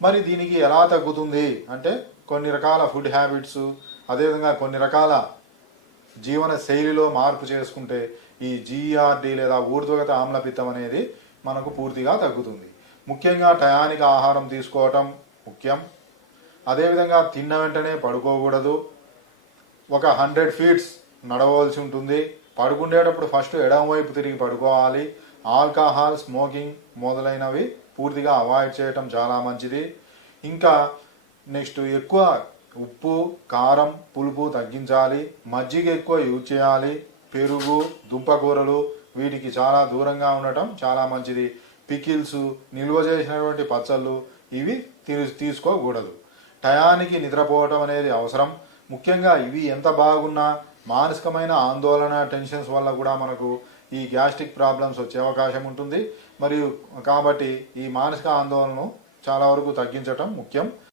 మరి దీనికి ఎలా తగ్గుతుంది అంటే కొన్ని రకాల ఫుడ్ హ్యాబిట్స్, అదేవిధంగా కొన్ని రకాల జీవన శైలిలో మార్పు చేసుకుంటే ఈ జీఆర్డి లేదా ఊర్ధ్వగత ఆమ్లపిత్తం అనేది మనకు పూర్తిగా తగ్గుతుంది. ముఖ్యంగా టయానికి ఆహారం తీసుకోవటం ముఖ్యం. అదేవిధంగా తిన్న వెంటనే పడుకోకూడదు. ఒక 100 ఫీట్స్ నడవలసి ఉంటుంది. పడుకునేటప్పుడు ఫస్ట్ ఎడమ వైపు తిరిగి పడుకోవాలి. ఆల్కహాల్, స్మోకింగ్ మొదలైనవి పూర్తిగా అవాయిడ్ చేయటం చాలా మంచిది. ఇంకా నెక్స్ట్ ఎక్కువ ఉప్పు, కారం, పులుపు తగ్గించాలి. మజ్జిగ ఎక్కువ యూజ్ చేయాలి. పెరుగు, దుంపకూరలు వీటికి చాలా దూరంగా ఉండటం చాలా మంచిది. పికిల్స్, నిల్వ చేసినటువంటి పచ్చళ్ళు ఇవి తీసుకోకూడదు. టయానికి నిద్రపోవటం అనేది అవసరం. ముఖ్యంగా ఇవి ఎంత బాగున్నా మానసికమైన ఆందోళన, టెన్షన్స్ వల్ల కూడా మనకు ఈ గ్యాస్ట్రిక్ ప్రాబ్లమ్స్ వచ్చే అవకాశం ఉంటుంది. మరియు కాబట్టి ఈ మానసిక ఆందోళనను చాలా వరకు తగ్గించటం ముఖ్యం.